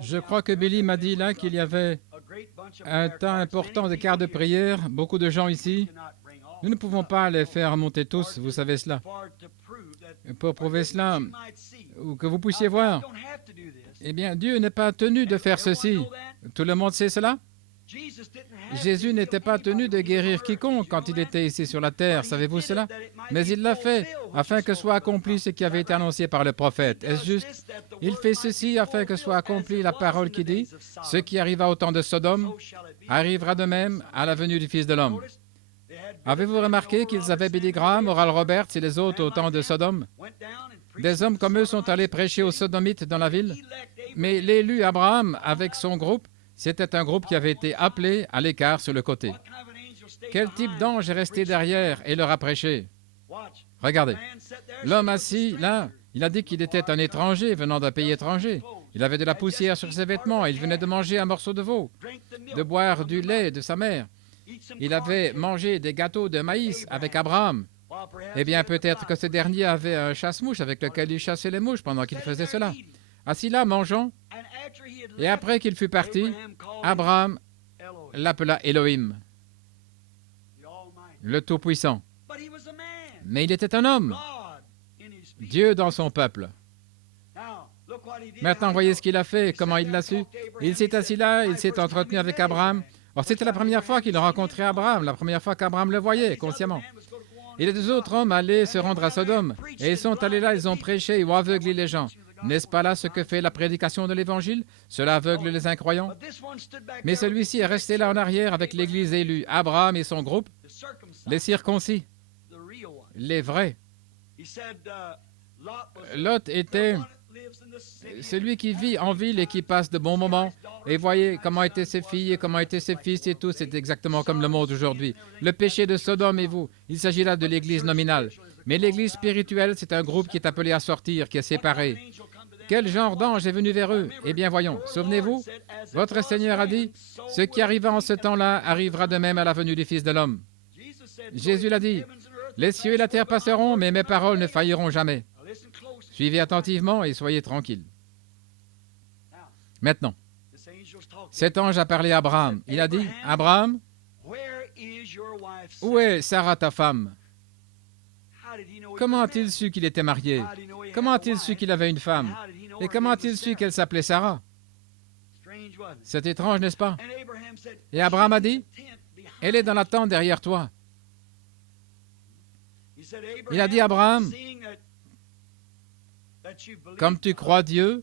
Je crois que Billy m'a dit là qu'il y avait un tas important de quarts de prière, beaucoup de gens ici. Nous ne pouvons pas les faire monter tous, vous savez cela. Pour prouver cela, ou que vous puissiez voir, eh bien, Dieu n'est pas tenu de faire ceci. Tout le monde sait cela? Jésus n'était pas tenu de guérir quiconque quand il était ici sur la terre, savez-vous cela? Mais il l'a fait afin que soit accompli ce qui avait été annoncé par le prophète. Est-ce juste? Il fait ceci afin que soit accomplie la parole qui dit, « Ce qui arriva au temps de Sodome arrivera de même à la venue du Fils de l'homme. » Avez-vous remarqué qu'ils avaient Billy Graham, Oral Roberts et les autres au temps de Sodome? Des hommes comme eux sont allés prêcher aux Sodomites dans la ville, mais l'élu Abraham, avec son groupe, c'était un groupe qui avait été appelé à l'écart sur le côté. Quel type d'ange est resté derrière et leur a prêché? Regardez, l'homme assis là, il a dit qu'il était un étranger venant d'un pays étranger. Il avait de la poussière sur ses vêtements, il venait de manger un morceau de veau, de boire du lait de sa mère. Il avait mangé des gâteaux de maïs avec Abraham. Eh bien, peut-être que ce dernier avait un chasse-mouche avec lequel il chassait les mouches pendant qu'il faisait cela. Assis là, mangeant, et après qu'il fut parti, Abraham l'appela Elohim, le Tout-Puissant. Mais il était un homme, Dieu dans son peuple. Maintenant, voyez ce qu'il a fait, comment il l'a su. Il s'est assis là, il s'est entretenu avec Abraham. Or, c'était la première fois qu'il rencontrait Abraham, la première fois qu'Abraham le voyait, consciemment. Et les deux autres hommes allaient se rendre à Sodome. Et ils sont allés là, ils ont prêché, ils ont aveuglé les gens. N'est-ce pas là ce que fait la prédication de l'Évangile? Cela aveugle les incroyants. Mais celui-ci est resté là en arrière avec l'Église élue, Abraham et son groupe, les circoncis, les vrais. Lot était celui qui vit en ville et qui passe de bons moments. Et voyez comment étaient ses filles et comment étaient ses fils et tout. C'est exactement comme le monde aujourd'hui. Le péché de Sodome et vous. Il s'agit là de l'Église nominale. Mais l'Église spirituelle, c'est un groupe qui est appelé à sortir, qui est séparé. Quel genre d'ange est venu vers eux? Eh bien, voyons. Souvenez-vous, votre Seigneur a dit, « Ce qui arriva en ce temps-là arrivera de même à la venue du Fils de l'homme. » Jésus l'a dit, « Les cieux et la terre passeront, mais mes paroles ne failliront jamais. » Suivez attentivement et soyez tranquilles. Maintenant, cet ange a parlé à Abraham. Il a dit, « Abraham, où est Sarah ta femme? » Comment a-t-il su qu'il était marié? Comment a-t-il su qu'il avait une femme? Et comment a-t-il su qu'elle s'appelait Sarah? C'est étrange, n'est-ce pas? Et Abraham a dit, « Elle est dans la tente derrière toi. » Il a dit, « Abraham, comme tu crois Dieu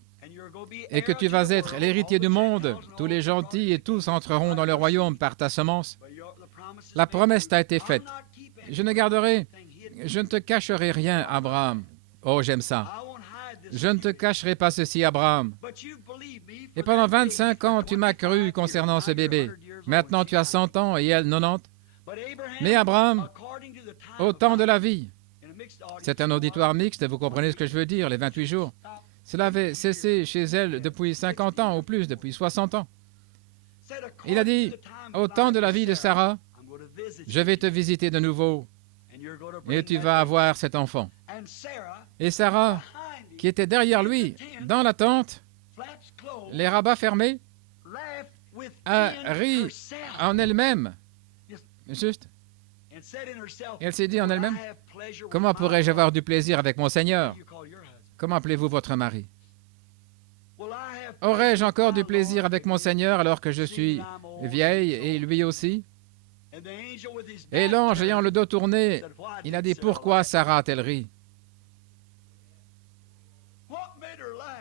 et que tu vas être l'héritier du monde, tous les gentils et tous entreront dans le royaume par ta semence. La promesse t'a été faite. Je ne te cacherai rien, Abraham. » Oh, j'aime ça. Je ne te cacherai pas ceci, Abraham. Et pendant 25 ans, tu m'as cru concernant ce bébé. Maintenant, tu as 100 ans et elle 90. Mais Abraham, au temps de la vie, c'est un auditoire mixte, vous comprenez ce que je veux dire, les 28 jours. Cela avait cessé chez elle depuis 50 ans ou plus, depuis 60 ans. Il a dit, au temps de la vie de Sarah, je vais te visiter de nouveau et tu vas avoir cet enfant. Et Sarah, qui était derrière lui, dans la tente, les rabats fermés, a ri en elle-même. Juste. Elle s'est dit en elle-même, « Comment pourrais-je avoir du plaisir avec mon Seigneur? Comment appelez-vous votre mari? Aurais-je encore du plaisir avec mon Seigneur alors que je suis vieille et lui aussi? » Et l'ange ayant le dos tourné, il a dit, « Pourquoi Sarah a-t-elle ri?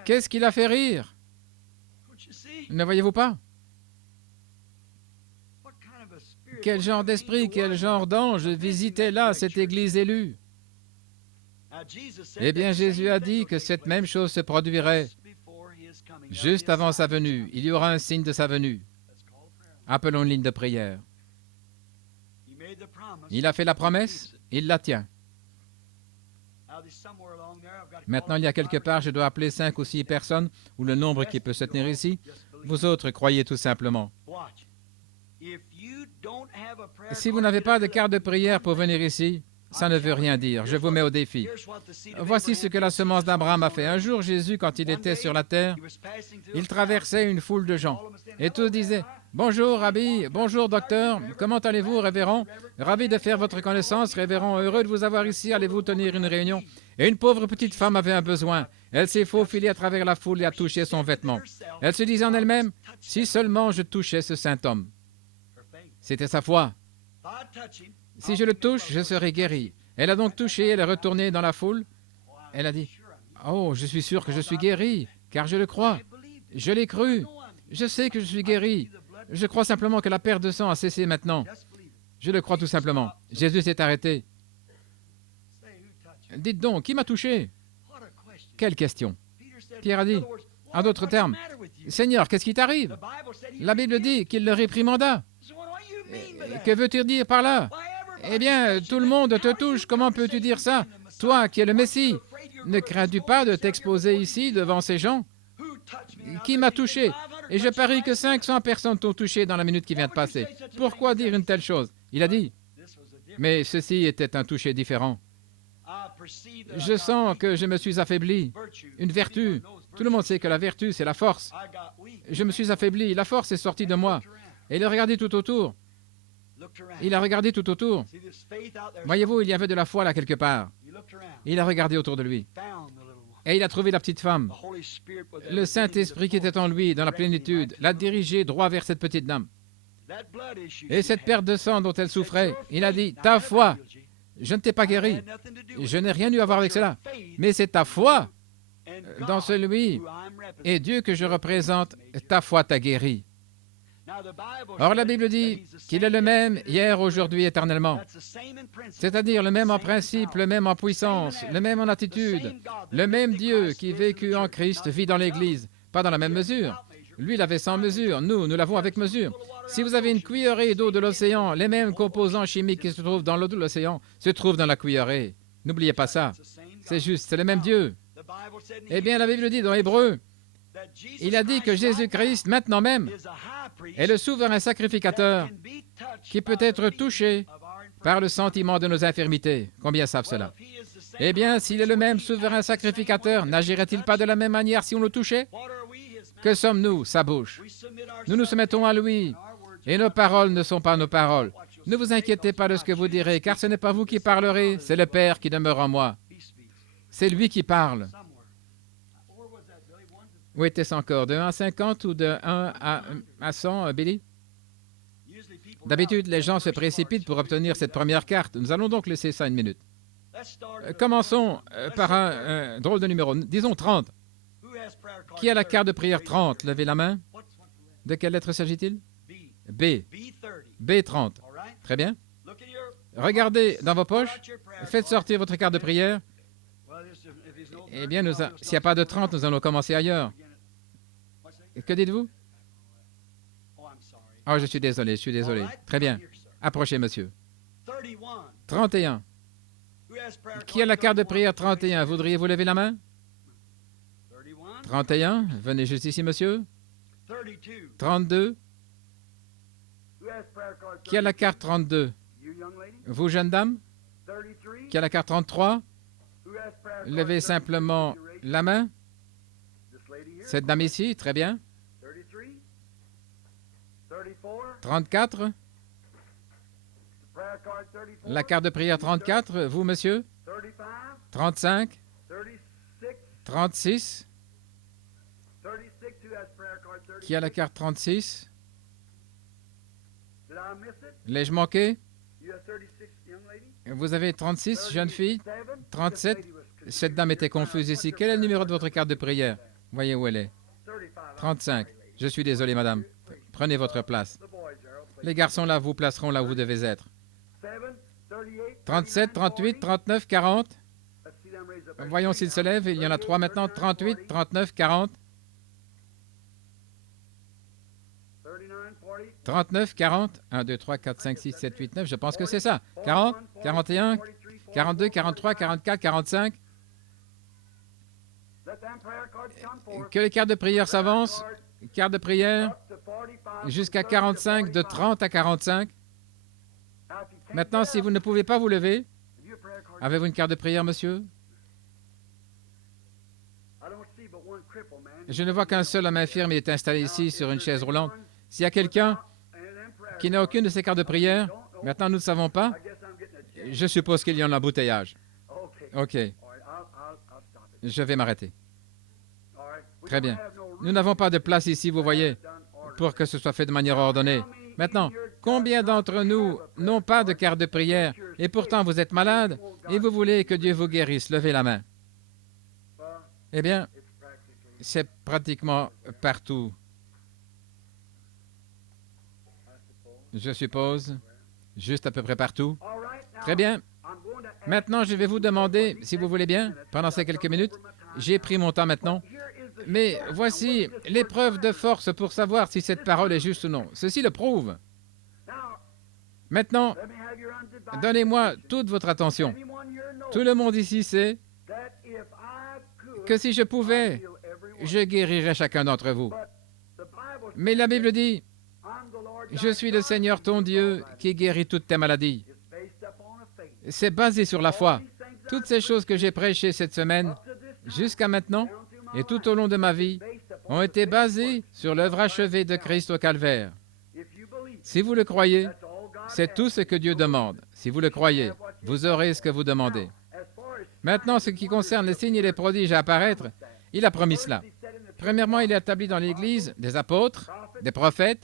Qu'est-ce qui l'a fait rire? Ne voyez-vous pas? Quel genre d'esprit, quel genre d'ange visitait là cette Église élue? Eh bien, Jésus a dit que cette même chose se produirait juste avant sa venue. Il y aura un signe de sa venue. Appelons une ligne de prière. Il a fait la promesse, il la tient. Maintenant, il y a quelque part, je dois appeler 5 ou 6 personnes, ou le nombre qui peut se tenir ici. Vous autres, croyez tout simplement. Si vous n'avez pas de carte de prière pour venir ici, Ça ne veut rien dire. Je vous mets au défi. Voici ce que la semence d'Abraham a fait. Un jour, Jésus, quand il était sur la terre, il traversait une foule de gens. Et tous disaient, « Bonjour, Rabbi, bonjour, docteur, comment allez-vous, révérend? Ravi de faire votre connaissance, révérend, heureux de vous avoir ici, allez-vous tenir une réunion? » Et une pauvre petite femme avait un besoin. Elle s'est faufilée à travers la foule et a touché son vêtement. Elle se disait en elle-même, « Si seulement je touchais ce saint homme. » C'était sa foi. « Si je le touche, je serai guéri. » Elle a donc touché, elle est retournée dans la foule. Elle a dit, « Oh, je suis sûr que je suis guéri, car je le crois. Je l'ai cru. Je sais que je suis guéri. Je crois simplement que la perte de sang a cessé maintenant. Je le crois tout simplement. » Jésus s'est arrêté. « Dites donc, qui m'a touché? » Quelle question. Pierre a dit, en d'autres termes, « Seigneur, qu'est-ce qui t'arrive? » La Bible dit qu'il le réprimanda. Que veux-tu dire par là? Eh bien, tout le monde te touche. Comment peux-tu dire ça? Toi qui es le Messie, ne crains-tu pas de t'exposer ici devant ces gens? Qui m'a touché? Et je parie que 500 personnes t'ont touché dans la minute qui vient de passer. Pourquoi dire une telle chose? Il a dit. Mais ceci était un toucher différent. Je sens que je me suis affaibli. Une vertu. Tout le monde sait que la vertu, c'est la force. Je me suis affaibli. La force est sortie de moi. Et il a regardé tout autour. Il a regardé tout autour. Voyez-vous, il y avait de la foi là quelque part. Il a regardé autour de lui. Et il a trouvé la petite femme. Le Saint-Esprit qui était en lui, dans la plénitude, l'a dirigé droit vers cette petite dame. Et cette perte de sang dont elle souffrait, il a dit, ta foi, je ne t'ai pas guéri. Je n'ai rien eu à voir avec cela. Mais c'est ta foi dans celui et Dieu que je représente, ta foi t'a guéri. Or, la Bible dit qu'il est le même hier, aujourd'hui, éternellement. C'est-à-dire le même en principe, le même en puissance, le même en attitude. Le même Dieu qui vécut en Christ vit dans l'Église. Pas dans la même mesure. Lui l'avait sans mesure. Nous l'avons avec mesure. Si vous avez une cuillerée d'eau de l'océan, les mêmes composants chimiques qui se trouvent dans l'eau de l'océan se trouvent dans la cuillerée. N'oubliez pas ça. C'est juste, c'est le même Dieu. Eh bien, la Bible dit dans Hébreux, il a dit que Jésus-Christ, maintenant même, est le souverain sacrificateur qui peut être touché par le sentiment de nos infirmités. Combien savent cela? Eh bien, s'il est le même souverain sacrificateur, n'agirait-il pas de la même manière si on le touchait? Que sommes-nous, sa bouche? Nous nous soumettons à lui, et nos paroles ne sont pas nos paroles. Ne vous inquiétez pas de ce que vous direz, car ce n'est pas vous qui parlerez, c'est le Père qui demeure en moi. C'est lui qui parle. Où était-ce encore? De 1 à 50 ou de 1 à 100, Billy? D'habitude, les gens se précipitent pour obtenir cette première carte. Nous allons donc laisser ça une minute. Commençons par un drôle de numéro. Disons 30. Qui a la carte de prière 30? Levez la main. De quelle lettre s'agit-il? B. B30. Très bien. Regardez dans vos poches. Faites sortir votre carte de prière. Eh bien, s'il n'y a pas de 30, nous allons commencer ailleurs. Que dites-vous? Oh, je suis désolé. Très bien. Approchez, monsieur. 31. Qui a la carte de prière 31? Voudriez-vous lever la main? 31. Venez juste ici, monsieur. 32. Qui a la carte 32? Vous, jeune dame? Qui a la carte 33? Levez simplement la main. Cette dame ici, très bien. 34. La carte de prière 34. Vous, monsieur? 35. 36. Qui a la carte 36? L'ai-je manqué? Vous avez 36, jeune fille? 37? Cette dame était confuse ici. Quel est le numéro de votre carte de prière? Voyez où elle est. 35. Je suis désolé, madame. Prenez votre place. Les garçons là vous placeront là où vous devez être. 37, 38, 39, 40. Voyons s'ils se lèvent. Il y en a 3 maintenant. 38, 39, 40. 39, 40. 1, 2, 3, 4, 5, 6, 7, 8, 9. Je pense que c'est ça. 40, 41, 42, 43, 44, 45. Que les cartes de prière s'avancent. Carte de prière jusqu'à 45, de 30 à 45. Maintenant, si vous ne pouvez pas vous lever, Avez-vous une carte de prière, monsieur? Je ne vois qu'un seul homme infirme est installé ici sur une chaise roulante. S'il y a quelqu'un qui n'a aucune de ces cartes de prière, maintenant nous ne savons pas, je suppose qu'il y a un embouteillage. OK, je vais m'arrêter. Très bien. Nous n'avons pas de place ici, vous voyez, pour que ce soit fait de manière ordonnée. Maintenant, combien d'entre nous n'ont pas de carte de prière et pourtant vous êtes malade et vous voulez que Dieu vous guérisse? Levez la main. Eh bien, c'est pratiquement partout. Je suppose, juste à peu près partout. Très bien. Maintenant, je vais vous demander, si vous voulez bien, pendant ces quelques minutes, j'ai pris mon temps maintenant, mais voici l'épreuve de force pour savoir si cette parole est juste ou non. Ceci le prouve. Maintenant, donnez-moi toute votre attention. Tout le monde ici sait que si je pouvais, je guérirais chacun d'entre vous. Mais la Bible dit, je suis le Seigneur ton Dieu qui guérit toutes tes maladies. C'est basé sur la foi. Toutes ces choses que j'ai prêchées cette semaine, jusqu'à maintenant, et tout au long de ma vie, ont été basées sur l'œuvre achevée de Christ au calvaire. Si vous le croyez, c'est tout ce que Dieu demande. Si vous le croyez, vous aurez ce que vous demandez. Maintenant, ce qui concerne les signes et les prodiges à apparaître, il a promis cela. Premièrement, il a établi dans l'Église des apôtres, des prophètes,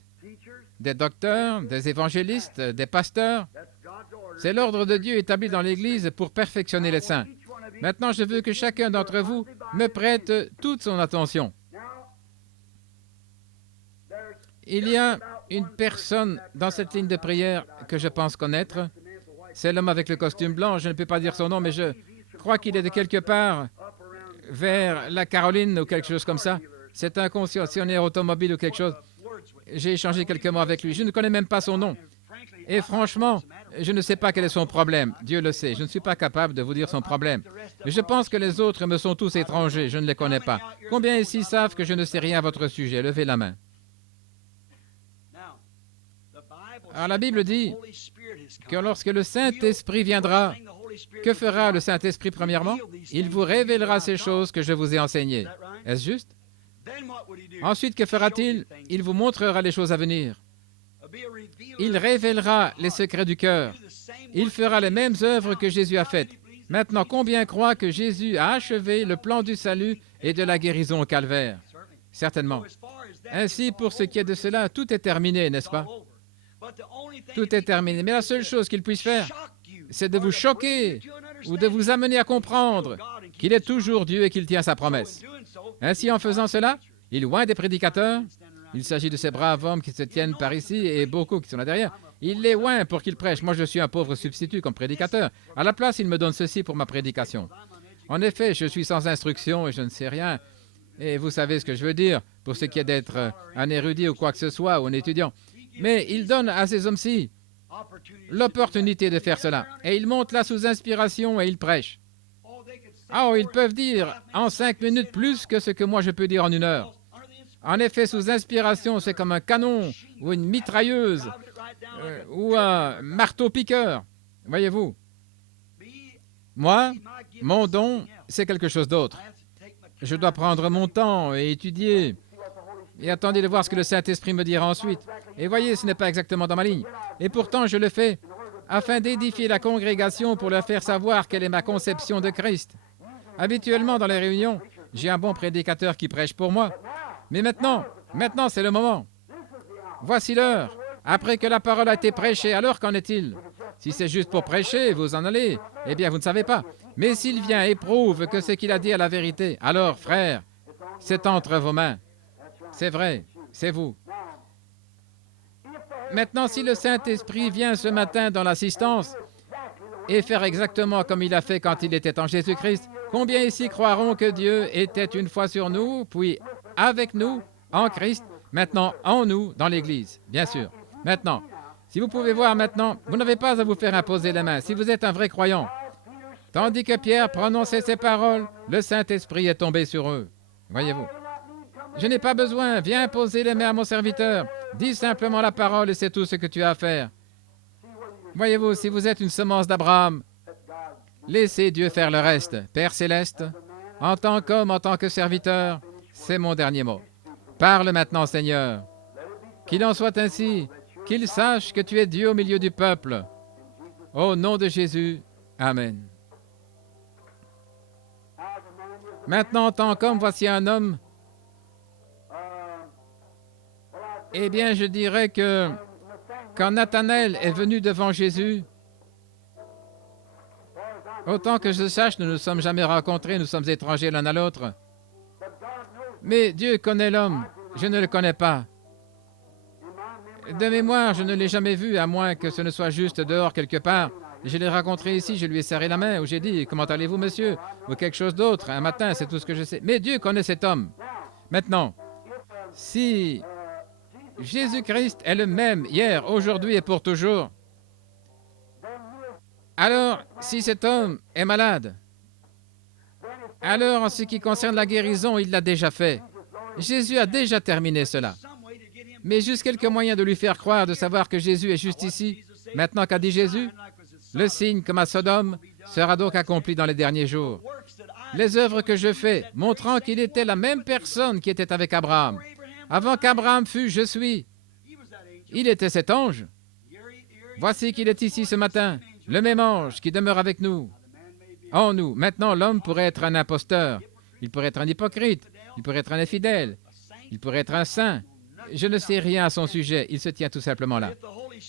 des docteurs, des évangélistes, des pasteurs. C'est l'ordre de Dieu établi dans l'Église pour perfectionner les saints. Maintenant, je veux que chacun d'entre vous me prête toute son attention. Il y a une personne dans cette ligne de prière que je pense connaître. C'est l'homme avec le costume blanc. Je ne peux pas dire son nom, mais je crois qu'il est de quelque part vers la Caroline ou quelque chose comme ça. C'est un concessionnaire automobile ou quelque chose. J'ai échangé quelques mots avec lui. Je ne connais même pas son nom. Et franchement, je ne sais pas quel est son problème. Dieu le sait. Je ne suis pas capable de vous dire son problème. Mais je pense que les autres me sont tous étrangers. Je ne les connais pas. Combien ici savent que je ne sais rien à votre sujet? Levez la main. Alors la Bible dit que lorsque le Saint-Esprit viendra, que fera le Saint-Esprit premièrement? Il vous révélera ces choses que je vous ai enseignées. Est-ce juste? Ensuite, que fera-t-il? Il vous montrera les choses à venir. Il révélera les secrets du cœur. Il fera les mêmes œuvres que Jésus a faites. Maintenant, combien croient que Jésus a achevé le plan du salut et de la guérison au calvaire? Certainement. Ainsi, pour ce qui est de cela, tout est terminé, n'est-ce pas? Tout est terminé. Mais la seule chose qu'il puisse faire, c'est de vous choquer ou de vous amener à comprendre qu'il est toujours Dieu et qu'il tient sa promesse. Ainsi, en faisant cela, il oint des prédicateurs. Il s'agit de ces braves hommes qui se tiennent par ici et beaucoup qui sont là derrière. Il les oint pour qu'ils prêchent. Moi, je suis un pauvre substitut comme prédicateur. À la place, il me donne ceci pour ma prédication. En effet, je suis sans instruction et je ne sais rien. Et vous savez ce que je veux dire, pour ce qui est d'être un érudit ou quoi que ce soit, ou un étudiant. Mais il donne à ces hommes-ci l'opportunité de faire cela. Et ils montent là sous inspiration et ils prêchent. Oh, ils peuvent dire en 5 minutes plus que ce que moi je peux dire en 1 heure. En effet, sous inspiration, c'est comme un canon ou une mitrailleuse ou un marteau-piqueur. Voyez-vous? Moi, mon don, c'est quelque chose d'autre. Je dois prendre mon temps et étudier. Et attendez de voir ce que le Saint-Esprit me dira ensuite. Et voyez, ce n'est pas exactement dans ma ligne. Et pourtant, je le fais afin d'édifier la congrégation pour leur faire savoir quelle est ma conception de Christ. Habituellement, dans les réunions, j'ai un bon prédicateur qui prêche pour moi. Mais maintenant, c'est le moment. Voici l'heure. Après que la parole a été prêchée, alors qu'en est-il? Si c'est juste pour prêcher, vous en allez, eh bien, vous ne savez pas. Mais s'il vient et prouve que ce qu'il a dit est la vérité, alors, frère, c'est entre vos mains. C'est vrai, c'est vous. Maintenant, si le Saint-Esprit vient ce matin dans l'assistance et faire exactement comme il a fait quand il était en Jésus-Christ, combien ici croiront que Dieu était une fois sur nous, puis avec nous, en Christ, maintenant en nous, dans l'Église, bien sûr. Maintenant, si vous pouvez voir maintenant, vous n'avez pas à vous faire imposer les mains, si vous êtes un vrai croyant. Tandis que Pierre prononçait ces paroles, le Saint-Esprit est tombé sur eux. Voyez-vous? Je n'ai pas besoin, viens poser les mains à mon serviteur. Dis simplement la parole et c'est tout ce que tu as à faire. Voyez-vous, si vous êtes une semence d'Abraham, Laissez Dieu faire le reste. Père céleste, en tant qu'homme, en tant que serviteur, c'est mon dernier mot. Parle maintenant, Seigneur. Qu'il en soit ainsi, qu'il sache que tu es Dieu au milieu du peuple. Au nom de Jésus, Amen. Maintenant, en tant qu'homme, voici un homme. Eh bien, je dirais que quand Nathanaël est venu devant Jésus, autant que je sache, nous ne nous sommes jamais rencontrés, nous sommes étrangers l'un à l'autre. Mais Dieu connaît l'homme, je ne le connais pas. De mémoire, je ne l'ai jamais vu, à moins que ce ne soit juste dehors quelque part. Je l'ai rencontré ici, je lui ai serré la main, ou j'ai dit « Comment allez-vous, monsieur ?» ou quelque chose d'autre. Un matin, c'est tout ce que je sais. Mais Dieu connaît cet homme. Maintenant, si Jésus-Christ est le même hier, aujourd'hui et pour toujours, alors si cet homme est malade, alors en ce qui concerne la guérison, il l'a déjà fait. Jésus a déjà terminé cela. Mais juste quelques moyens de lui faire croire, de savoir que Jésus est juste ici. Maintenant qu'a dit Jésus, le signe comme à Sodome sera donc accompli dans les derniers jours. Les œuvres que je fais, montrant qu'il était la même personne qui était avec Abraham. Avant qu'Abraham fût, je suis. Il était cet ange. Voici qu'il est ici ce matin, le même ange qui demeure avec nous. En nous. Maintenant, l'homme pourrait être un imposteur. Il pourrait être un hypocrite. Il pourrait être un infidèle. Il pourrait être un saint. Je ne sais rien à son sujet. Il se tient tout simplement là.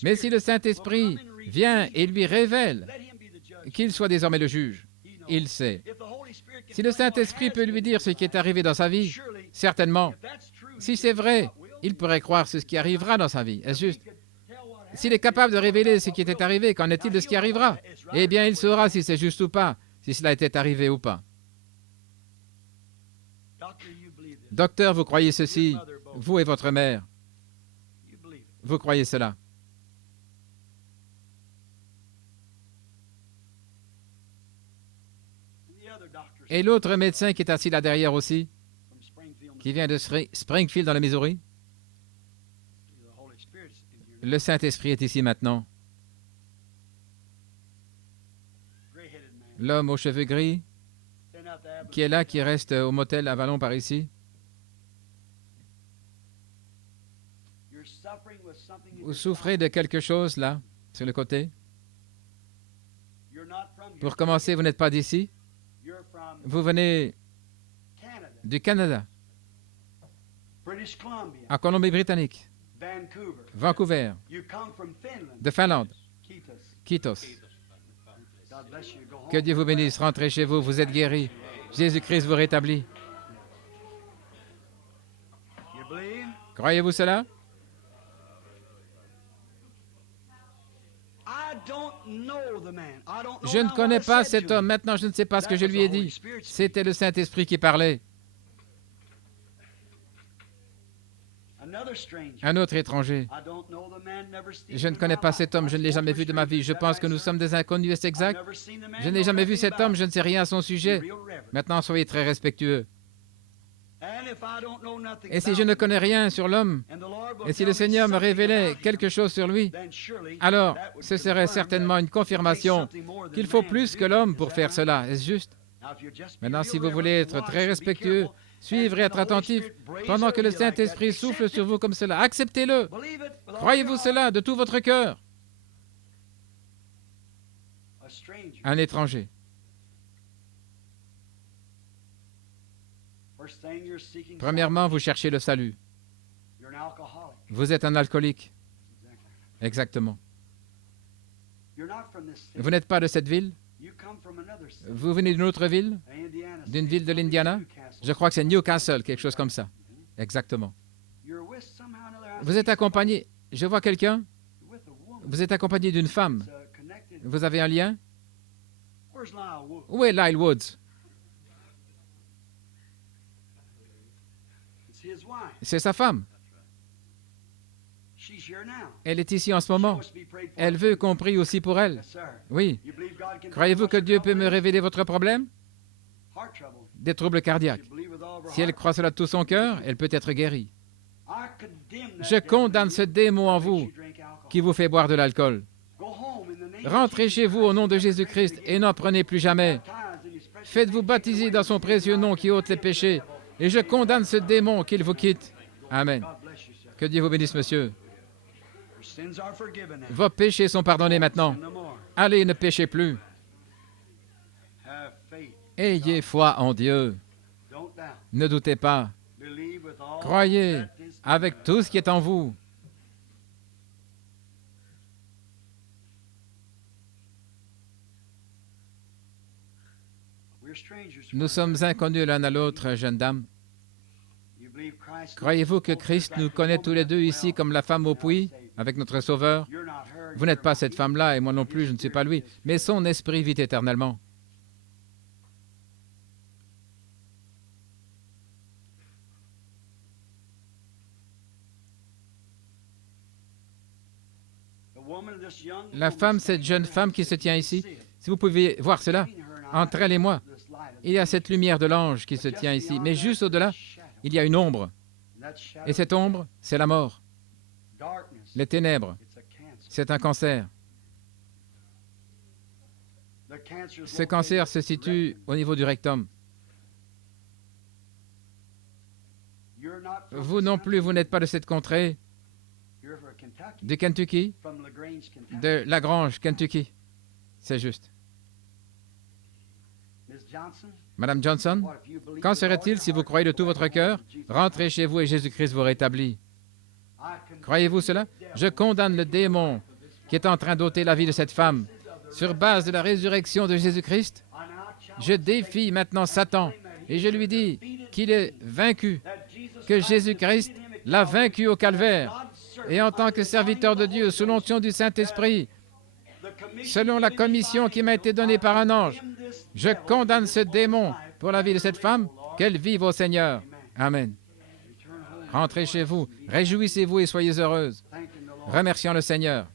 Mais si le Saint-Esprit vient et lui révèle qu'il soit désormais le juge, il sait. Si le Saint-Esprit peut lui dire ce qui est arrivé dans sa vie, certainement. Si c'est vrai, il pourrait croire ce qui arrivera dans sa vie. Est-ce juste? S'il est capable de révéler ce qui était arrivé, qu'en est-il de ce qui arrivera? Eh bien, il saura si c'est juste ou pas, si cela était arrivé ou pas. Docteur, vous croyez ceci, vous et votre mère. Vous croyez cela. Et l'autre médecin qui est assis là derrière aussi, qui vient de Springfield dans le Missouri, le Saint-Esprit est ici maintenant. L'homme aux cheveux gris, qui est là, qui reste au motel à Vallon par ici. Vous souffrez de quelque chose là, sur le côté. Pour commencer, vous n'êtes pas d'ici. Vous venez du Canada, en Colombie-Britannique, Vancouver, de Finlande, Kitos. Que Dieu vous bénisse, rentrez chez vous, vous êtes guéris. Jésus-Christ vous rétablit. Croyez-vous cela? Je ne connais pas cet homme. Maintenant, je ne sais pas ce que je lui ai dit. C'était le Saint-Esprit qui parlait. Un autre étranger. Je ne connais pas cet homme, je ne l'ai jamais vu de ma vie. Je pense que nous sommes des inconnus, est-ce exact? Je n'ai jamais vu cet homme, je ne sais rien à son sujet. Maintenant, soyez très respectueux. Et si je ne connais rien sur l'homme, et si le Seigneur me révélait quelque chose sur lui, alors ce serait certainement une confirmation qu'il faut plus que l'homme pour faire cela. Est-ce juste? Maintenant, si vous voulez être très respectueux, suivre et être attentif pendant que le Saint-Esprit souffle sur vous comme cela, acceptez-le. Croyez-vous cela de tout votre cœur? Un étranger. Premièrement, vous cherchez le salut. Vous êtes un alcoolique. Exactement. Vous n'êtes pas de cette ville? Vous venez d'une autre ville? D'une ville de l'Indiana? Je crois que c'est Newcastle, quelque chose comme ça. Exactement. Vous êtes accompagné... Je vois quelqu'un? Vous êtes accompagné d'une femme. Vous avez un lien? Où est Lyle Woods? C'est sa femme. Elle est ici en ce moment. Elle veut qu'on prie aussi pour elle. Oui. Croyez-vous que Dieu peut me révéler votre problème? Des troubles cardiaques. Si elle croit cela de tout son cœur, elle peut être guérie. Je condamne ce démon en vous qui vous fait boire de l'alcool. Rentrez chez vous au nom de Jésus-Christ et n'en prenez plus jamais. Faites-vous baptiser dans son précieux nom qui ôte les péchés. Et je condamne ce démon qu'il vous quitte. Amen. Que Dieu vous bénisse, monsieur. Vos péchés sont pardonnés maintenant. Allez, ne péchez plus. Ayez foi en Dieu. Ne doutez pas. Croyez avec tout ce qui est en vous. Nous sommes inconnus l'un à l'autre, jeune dame. Croyez-vous que Christ nous connaît tous les deux ici comme la femme au puits avec notre Sauveur? Vous n'êtes pas cette femme-là et moi non plus, je ne suis pas lui, mais son esprit vit éternellement. La femme, cette jeune femme qui se tient ici, si vous pouvez voir cela, entre elle et moi, il y a cette lumière de l'ange qui se tient ici, mais juste au-delà, il y a une ombre. Et cette ombre, c'est la mort. Les ténèbres, c'est un cancer. Ce cancer se situe au niveau du rectum. Vous non plus, vous n'êtes pas de cette contrée, du Kentucky, de LaGrange, Kentucky. C'est juste. Madame Johnson, qu'en serait-il si vous croyez de tout votre cœur? Rentrez chez vous et Jésus-Christ vous rétablit. Croyez-vous cela? Je condamne le démon qui est en train d'ôter la vie de cette femme. Sur base de la résurrection de Jésus-Christ, je défie maintenant Satan et je lui dis qu'il est vaincu, que Jésus-Christ l'a vaincu au calvaire. Et en tant que serviteur de Dieu, sous l'onction du Saint-Esprit, selon la commission qui m'a été donnée par un ange, je condamne ce démon pour la vie de cette femme, qu'elle vive au Seigneur. Amen. Rentrez chez vous, réjouissez-vous et soyez heureuses, remerciant le Seigneur.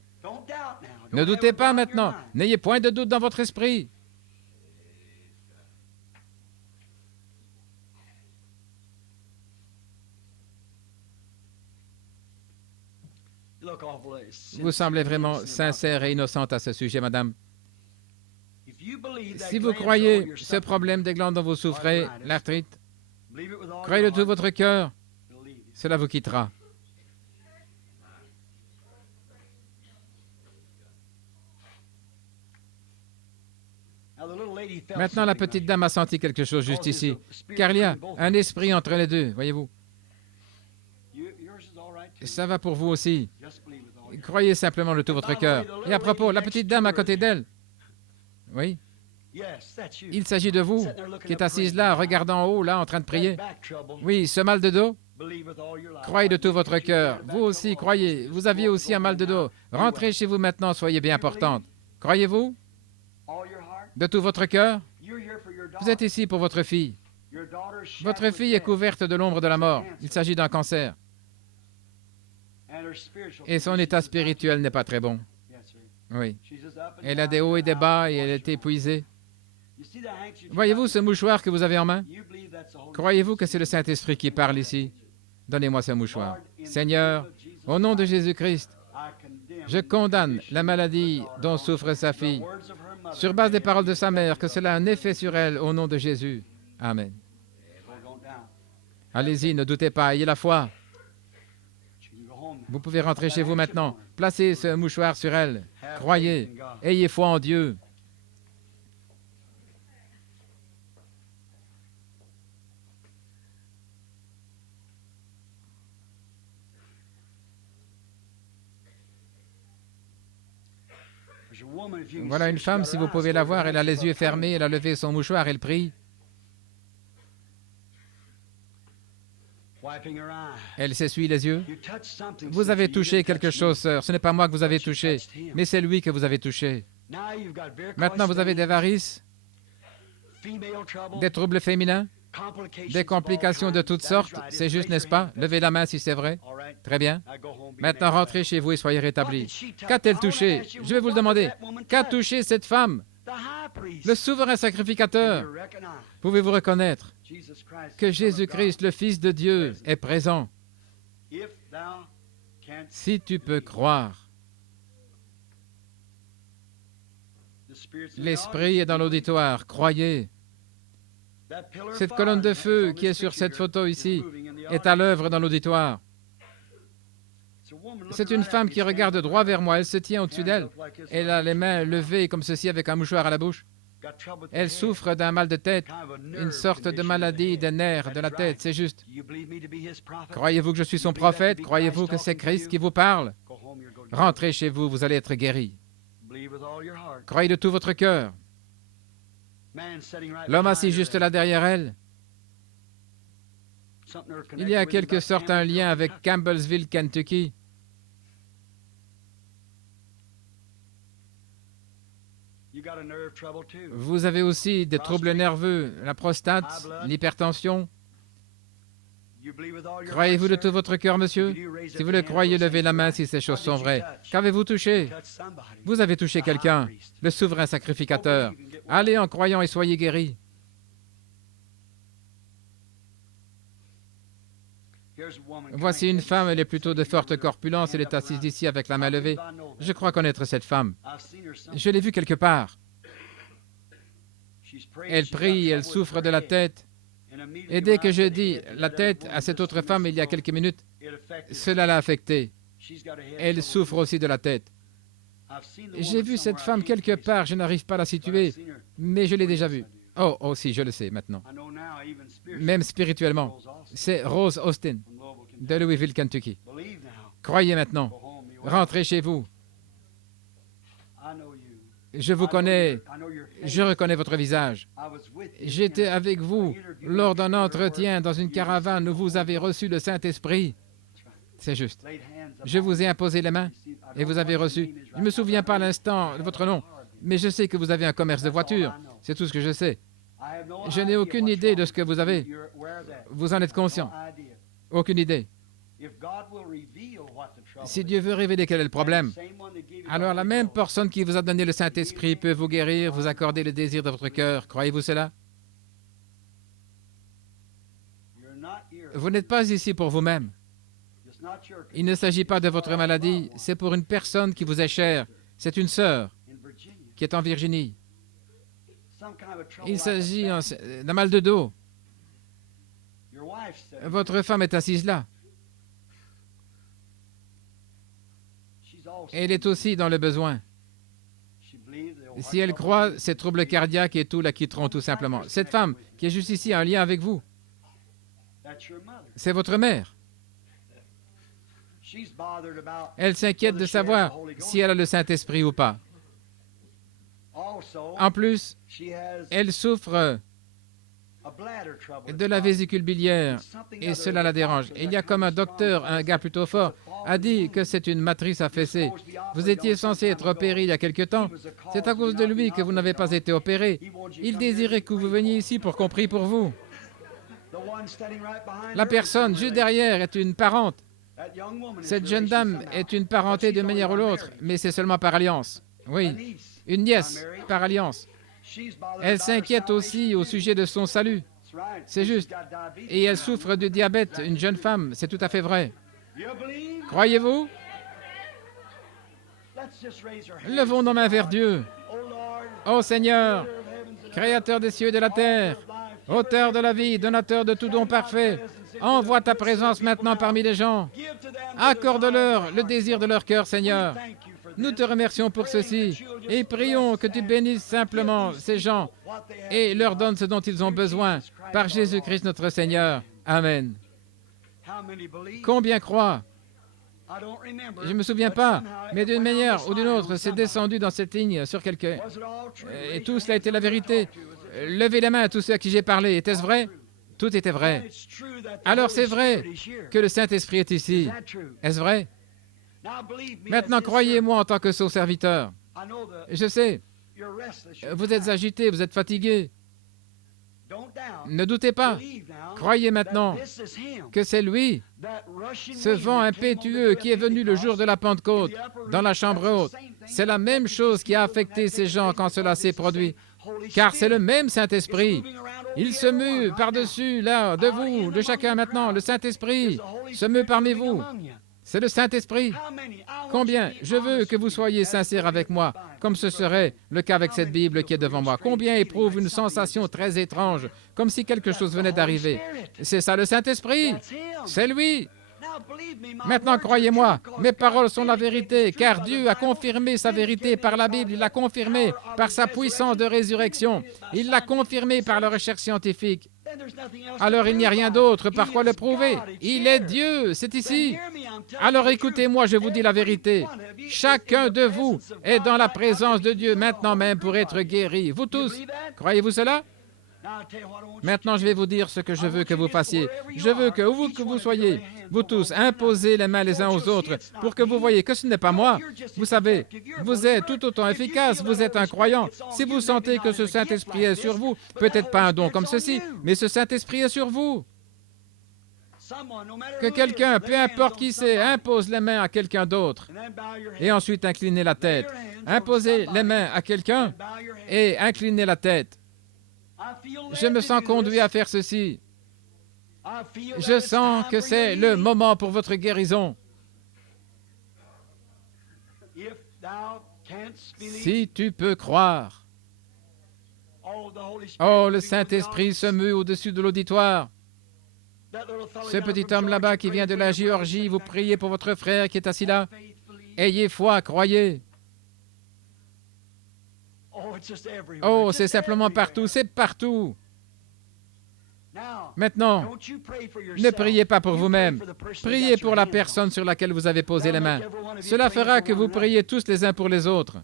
Ne doutez pas maintenant, n'ayez point de doute dans votre esprit. Vous semblez vraiment sincère et innocente à ce sujet, madame. Si vous croyez ce problème des glandes dont vous souffrez, l'arthrite, croyez de tout votre cœur, cela vous quittera. Maintenant, la petite dame a senti quelque chose juste ici, car il y a un esprit entre les deux, voyez-vous. Ça va pour vous aussi. Croyez simplement de tout votre cœur. Et à propos, la petite dame à côté d'elle, oui, il s'agit de vous, qui êtes assise là, regardant en haut, là, en train de prier. Oui, ce mal de dos, croyez de tout votre cœur. Vous aussi, croyez. Vous aviez aussi un mal de dos. Rentrez chez vous maintenant, soyez bien portante. Croyez-vous? De tout votre cœur? Vous êtes ici pour votre fille. Votre fille est couverte de l'ombre de la mort. Il s'agit d'un cancer. Et son état spirituel n'est pas très bon. Oui. Elle a des hauts et des bas et elle est épuisée. Voyez-vous ce mouchoir que vous avez en main? Croyez-vous que c'est le Saint-Esprit qui parle ici? Donnez-moi ce mouchoir. Seigneur, au nom de Jésus-Christ, je condamne la maladie dont souffre sa fille, sur base des paroles de sa mère, que cela a un effet sur elle, au nom de Jésus. Amen. Allez-y, ne doutez pas, ayez la foi. Vous pouvez rentrer chez vous maintenant. Placez ce mouchoir sur elle. Croyez. Ayez foi en Dieu. Voilà une femme, si vous pouvez la voir, elle a les yeux fermés, elle a levé son mouchoir, elle prie. Elle s'essuie les yeux. Vous avez touché quelque chose, sœur. Ce n'est pas moi que vous avez touché, mais c'est lui que vous avez touché. Maintenant, vous avez des varices, des troubles féminins, des complications de toutes sortes. C'est juste, n'est-ce pas? Levez la main si c'est vrai. Très bien. Maintenant, rentrez chez vous et soyez rétablis. Qu'a-t-elle touché? Je vais vous le demander. Qu'a touché cette femme? Le souverain sacrificateur. Pouvez-vous reconnaître que Jésus-Christ, le Fils de Dieu, est présent? Si tu peux croire. L'Esprit est dans l'auditoire, croyez. Cette colonne de feu qui est sur cette photo ici est à l'œuvre dans l'auditoire. C'est une femme qui regarde droit vers moi, elle se tient au-dessus d'elle. Elle a les mains levées comme ceci avec un mouchoir à la bouche. Elle souffre d'un mal de tête, une sorte de maladie des nerfs de la tête, c'est juste. Croyez-vous que je suis son prophète? Croyez-vous que c'est Christ qui vous parle? Rentrez chez vous, vous allez être guéri. Croyez de tout votre cœur. L'homme assis juste là derrière elle, il y a quelque sorte un lien avec Campbellsville, Kentucky. Vous avez aussi des troubles nerveux, la prostate, l'hypertension. Croyez-vous de tout votre cœur, monsieur? Si vous le croyez, levez la main si ces choses sont vraies. Qu'avez-vous touché? Vous avez touché quelqu'un, le souverain sacrificateur. Allez en croyant et soyez guéris. Voici une femme, elle est plutôt de forte corpulence, elle est assise ici avec la main levée. Je crois connaître cette femme. Je l'ai vue quelque part. Elle prie, elle souffre de la tête. Et dès que je dis la tête à cette autre femme il y a quelques minutes, cela l'a affectée. Elle souffre aussi de la tête. J'ai vu cette femme quelque part, je n'arrive pas à la situer, mais je l'ai déjà vue. Oh, si, je le sais maintenant. Même spirituellement. C'est Rose Austin, de Louisville, Kentucky. Croyez maintenant. Rentrez chez vous. Je vous connais. Je reconnais votre visage. J'étais avec vous lors d'un entretien dans une caravane où vous avez reçu le Saint-Esprit. C'est juste. Je vous ai imposé les mains et vous avez reçu. Je ne me souviens pas à l'instant de votre nom, mais je sais que vous avez un commerce de voitures. C'est tout ce que je sais. Je n'ai aucune idée de ce que vous avez. Vous en êtes conscient. Aucune idée. Si Dieu veut révéler quel est le problème, alors la même personne qui vous a donné le Saint-Esprit peut vous guérir, vous accorder le désir de votre cœur. Croyez-vous cela? Vous n'êtes pas ici pour vous-même. Il ne s'agit pas de votre maladie, c'est pour une personne qui vous est chère. C'est une sœur qui est en Virginie. Il s'agit d'un mal de dos. Votre femme est assise là. Elle est aussi dans le besoin. Si elle croit, ses troubles cardiaques et tout la quitteront tout simplement. Cette femme qui est juste ici a un lien avec vous. C'est votre mère. Elle s'inquiète de savoir si elle a le Saint-Esprit ou pas. En plus, elle souffre de la vésicule biliaire et cela la dérange. Il y a comme un docteur, un gars plutôt fort, a dit que c'est une matrice affaissée. Vous étiez censé être opéré il y a quelque temps. C'est à cause de lui que vous n'avez pas été opéré. Il désirait que vous veniez ici pour qu'on prie pour vous. La personne juste derrière est une parente. Cette jeune dame est une parenté d'une manière ou l'autre, mais c'est seulement par alliance. Oui, une nièce par alliance. Elle s'inquiète aussi au sujet de son salut. C'est juste. Et elle souffre de diabète, une jeune femme, c'est tout à fait vrai. Croyez-vous? Levons nos mains vers Dieu. Ô Seigneur, Créateur des cieux et de la terre, Auteur de la vie, donateur de tout don parfait, envoie ta présence maintenant parmi les gens. Accorde-leur le désir de leur cœur, Seigneur. Nous te remercions pour ceci et prions que tu bénisses simplement ces gens et leur donnes ce dont ils ont besoin par Jésus-Christ notre Seigneur. Amen. Combien croient? Je ne me souviens pas, mais d'une manière ou d'une autre, c'est descendu dans cette ligne sur quelqu'un. Et tout cela était la vérité. Levez les mains à tous ceux à qui j'ai parlé. Était-ce vrai? Tout était vrai. Alors c'est vrai que le Saint-Esprit est ici. Est-ce vrai? Maintenant, croyez-moi en tant que son serviteur. Je sais, vous êtes agité, vous êtes fatigué. Ne doutez pas. Croyez maintenant que c'est lui, ce vent impétueux qui est venu le jour de la Pentecôte dans la chambre haute. C'est la même chose qui a affecté ces gens quand cela s'est produit. Car c'est le même Saint-Esprit. Il se meut par-dessus, là, de vous, de chacun maintenant. Le Saint-Esprit se meut parmi vous. C'est le Saint-Esprit. Combien? Je veux que vous soyez sincères avec moi, comme ce serait le cas avec cette Bible qui est devant moi. Combien éprouvent une sensation très étrange, comme si quelque chose venait d'arriver? C'est ça le Saint-Esprit. C'est lui. Maintenant, croyez-moi, mes paroles sont la vérité, car Dieu a confirmé sa vérité par la Bible, il l'a confirmé par sa puissance de résurrection, il l'a confirmé par la recherche scientifique. Alors il n'y a rien d'autre par quoi le prouver. Il est Dieu, c'est ici. Alors écoutez-moi, je vous dis la vérité. Chacun de vous est dans la présence de Dieu maintenant même pour être guéri. Vous tous, croyez-vous cela? Maintenant, je vais vous dire ce que je veux que vous fassiez. Je veux que où que vous soyez, vous tous, imposez les mains les uns aux autres pour que vous voyez que ce n'est pas moi. Vous savez, vous êtes tout autant efficace, vous êtes un croyant. Si vous sentez que ce Saint-Esprit est sur vous, peut-être pas un don comme ceci, mais ce Saint-Esprit est sur vous. Que quelqu'un, peu importe qui c'est, impose les mains à quelqu'un d'autre et ensuite inclinez la tête. Imposez les mains à quelqu'un et inclinez la tête. Je me sens conduit à faire ceci. Je sens que c'est le moment pour votre guérison. Si tu peux croire. Oh, le Saint-Esprit se meut au-dessus de l'auditoire. Ce petit homme là-bas qui vient de la Géorgie, vous priez pour votre frère qui est assis là. Ayez foi, croyez. Oh, c'est simplement partout, c'est partout. Maintenant, ne priez pas pour vous-même. Priez pour la personne sur laquelle vous avez posé les mains. Cela fera que vous priez tous les uns pour les autres.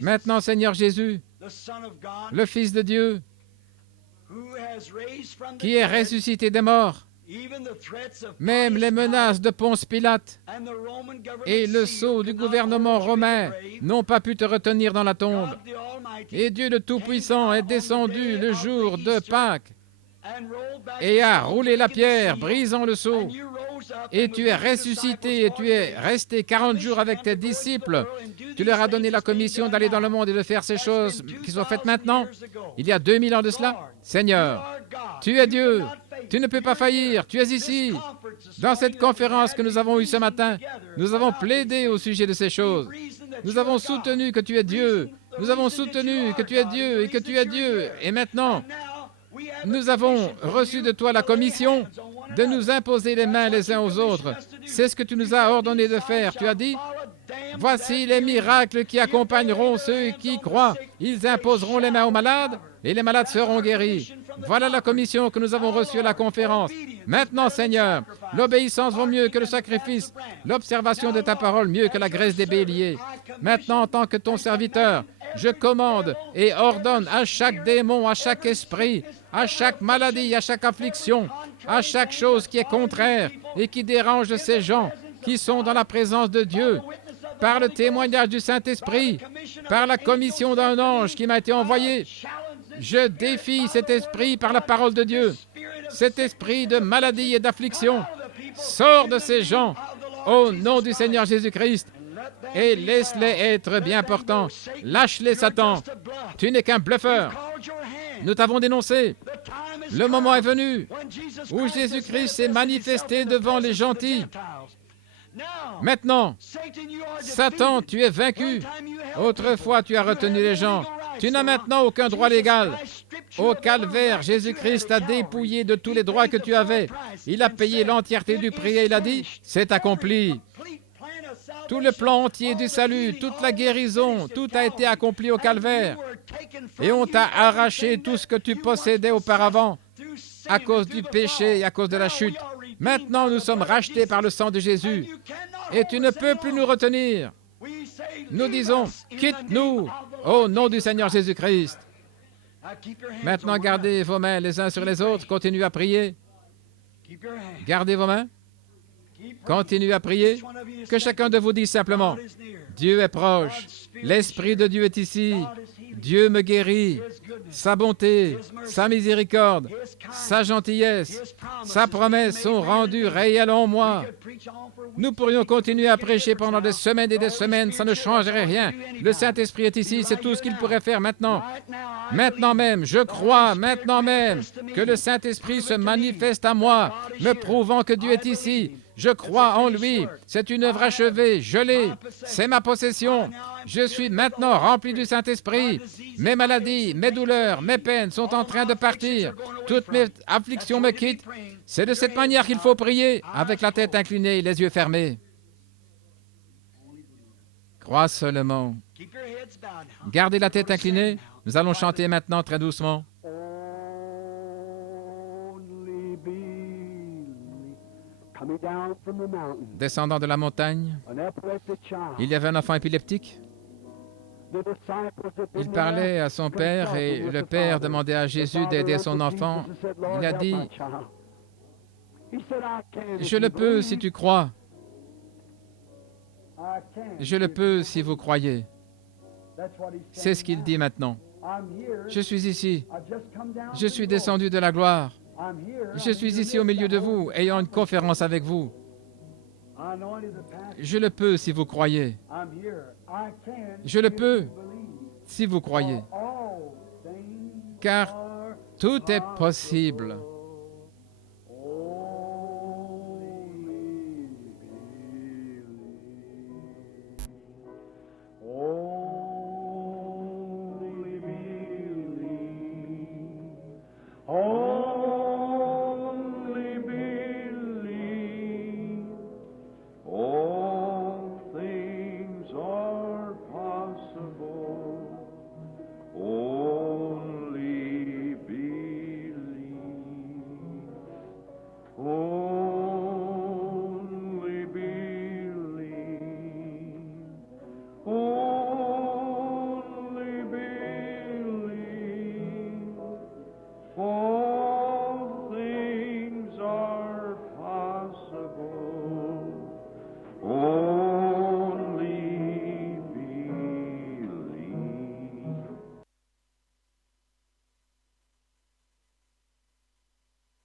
Maintenant, Seigneur Jésus, le Fils de Dieu, qui est ressuscité des morts, même les menaces de Ponce Pilate et le sceau du gouvernement romain n'ont pas pu te retenir dans la tombe. Et Dieu le Tout-Puissant est descendu le jour de Pâques et a roulé la pierre, brisant le sceau. Et tu es ressuscité et tu es resté 40 jours avec tes disciples. Tu leur as donné la commission d'aller dans le monde et de faire ces choses qui sont faites maintenant, il y a 2000 ans de cela. Seigneur, tu es Dieu. Tu ne peux pas faillir, tu es ici. Dans cette conférence que nous avons eue ce matin, nous avons plaidé au sujet de ces choses. Nous avons soutenu que tu es Dieu. Nous avons soutenu que tu es Dieu et que tu es Dieu. Et maintenant, nous avons reçu de toi la commission de nous imposer les mains les uns aux autres. C'est ce que tu nous as ordonné de faire. Tu as dit, voici les miracles qui accompagneront ceux qui croient. Ils imposeront les mains aux malades et les malades seront guéris. Voilà la commission que nous avons reçue à la conférence. Maintenant, Seigneur, l'obéissance vaut mieux que le sacrifice, l'observation de ta parole mieux que la graisse des béliers. Maintenant, en tant que ton serviteur, je commande et ordonne à chaque démon, à chaque esprit, à chaque maladie, à chaque affliction, à chaque chose qui est contraire et qui dérange ces gens qui sont dans la présence de Dieu, par le témoignage du Saint-Esprit, par la commission d'un ange qui m'a été envoyé. Je défie cet esprit par la parole de Dieu, cet esprit de maladie et d'affliction. Sors de ces gens au nom du Seigneur Jésus-Christ et laisse-les être bien portants. Lâche-les, Satan. Tu n'es qu'un bluffeur. Nous t'avons dénoncé. Le moment est venu où Jésus-Christ s'est manifesté devant les gentils. Maintenant, Satan, tu es vaincu. Autrefois, tu as retenu les gens. Tu n'as maintenant aucun droit légal. Au calvaire, Jésus-Christ a dépouillé de tous les droits que tu avais. Il a payé l'entièreté du prix et il a dit, c'est accompli. Tout le plan entier du salut, toute la guérison, tout a été accompli au calvaire. Et on t'a arraché tout ce que tu possédais auparavant à cause du péché et à cause de la chute. Maintenant, nous sommes rachetés par le sang de Jésus. Et tu ne peux plus nous retenir. Nous disons, quitte-nous au nom du Seigneur Jésus-Christ. Maintenant, gardez vos mains les uns sur les autres. Continuez à prier. Gardez vos mains. Continuez à prier. Que chacun de vous dise simplement, Dieu est proche. L'Esprit de Dieu est ici. Dieu me guérit. Sa bonté, sa miséricorde, sa gentillesse, sa promesse sont rendues réelles en moi. Nous pourrions continuer à prêcher pendant des semaines et des semaines, ça ne changerait rien. Le Saint-Esprit est ici, c'est tout ce qu'il pourrait faire maintenant. Maintenant même, je crois maintenant même que le Saint-Esprit se manifeste à moi, me prouvant que Dieu est ici. Je crois en lui. C'est une œuvre achevée. Je l'ai. C'est ma possession. Je suis maintenant rempli du Saint-Esprit. Mes maladies, mes douleurs, mes peines sont en train de partir. Toutes mes afflictions me quittent. C'est de cette manière qu'il faut prier, avec la tête inclinée et les yeux fermés. Crois seulement. Gardez la tête inclinée. Nous allons chanter maintenant très doucement. Descendant de la montagne, il y avait un enfant épileptique. Il parlait à son père et le père demandait à Jésus d'aider son enfant. Il a dit, « Je le peux si tu crois. Je le peux si vous croyez. » C'est ce qu'il dit maintenant. Je suis ici. Je suis descendu de la gloire. Je suis ici au milieu de vous, ayant une conférence avec vous. Je le peux si vous croyez. Je le peux si vous croyez. Car tout est possible